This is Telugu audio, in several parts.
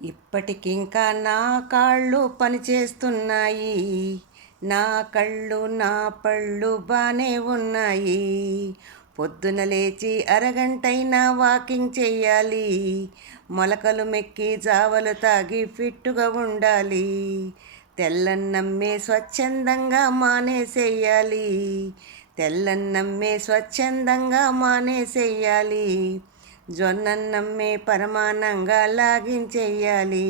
ఇప్పటికింకా నా కాళ్ళు పనిచేస్తున్నాయి. నా కళ్ళు నా పళ్ళు బానే ఉన్నాయి. పొద్దున లేచి అరగంటైనా వాకింగ్ చెయ్యాలి. మొలకలు మెక్కి జావలు తాగి ఫిట్టుగా ఉండాలి. తెల్లన్నమ్మే స్వచ్ఛందంగా మానేసేయాలి. తెల్లన్నమ్మే స్వచ్ఛందంగా మానేసేయాలి. జొన్నన్నమ్మే పరమాన్నంగా లాగించెయ్యాలి.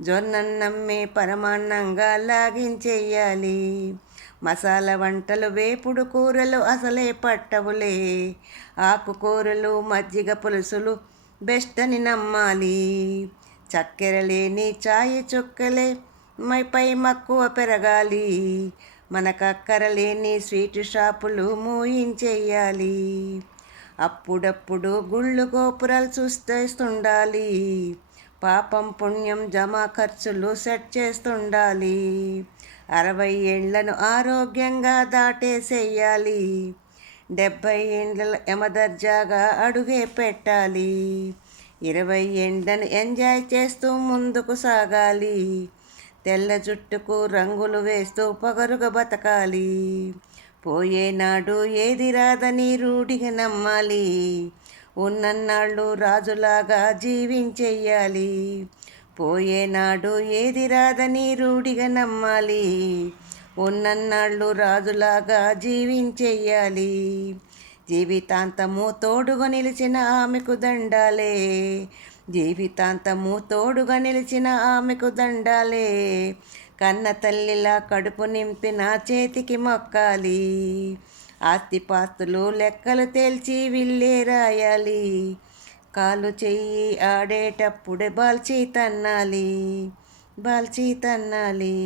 జొన్నన్నమ్మే పరమాన్నంగా లాగించెయ్యాలి. మసాలా వంటలు వేపుడు కూరలు అసలే పట్టవులే. ఆకుకూరలు మజ్జిగ పులుసులు బెస్ట్ అని నమ్మాలి. చక్కెర లేని చాయి చుక్కలే పై మక్కువ పెరగాలి. మనకక్కర లేని స్వీట్ షాపులు మూయించెయ్యాలి. అప్పుడప్పుడు గుళ్ళు గోపురాలు చూస్తేస్తుండాలి. పాపం పుణ్యం జమా ఖర్చులు సెట్ చేస్తుండాలి. 60 ఏండ్లను ఆరోగ్యంగా దాటేసేయాలి. 70 ఏండ్ల యమదర్జాగా అడుగే పెట్టాలి. 20 ఏండ్లను ఎంజాయ్ చేస్తూ ముందుకు సాగాలి. తెల్ల జుట్టుకు రంగులు వేస్తూ పొగరుగా బతకాలి. పోయేనాడు ఏది రాదని రూఢిగా నమ్మాలి. ఉన్నన్నాళ్ళు రాజులాగా జీవించెయ్యాలి. పోయేనాడు ఏది రాదని రూఢిగా నమ్మాలి. ఉన్నన్నాళ్ళు రాజులాగా జీవించెయ్యాలి. జీవితాంతము తోడుగా నిలిచిన ఆమెకు దండాలే. జీవితాంతము తోడుగా నిలిచిన ఆమెకు దండాలే. కన్న తల్లిలా కడుపు నింపిన చేతికి మొక్కాలి. ఆస్తిపాస్తులు లెక్కలు తేల్చి విల్లే రాయాలి. కాలు చెయ్యి ఆడేటప్పుడే బాల్చి తన్నాలి. బాల్చి తన్నాలి.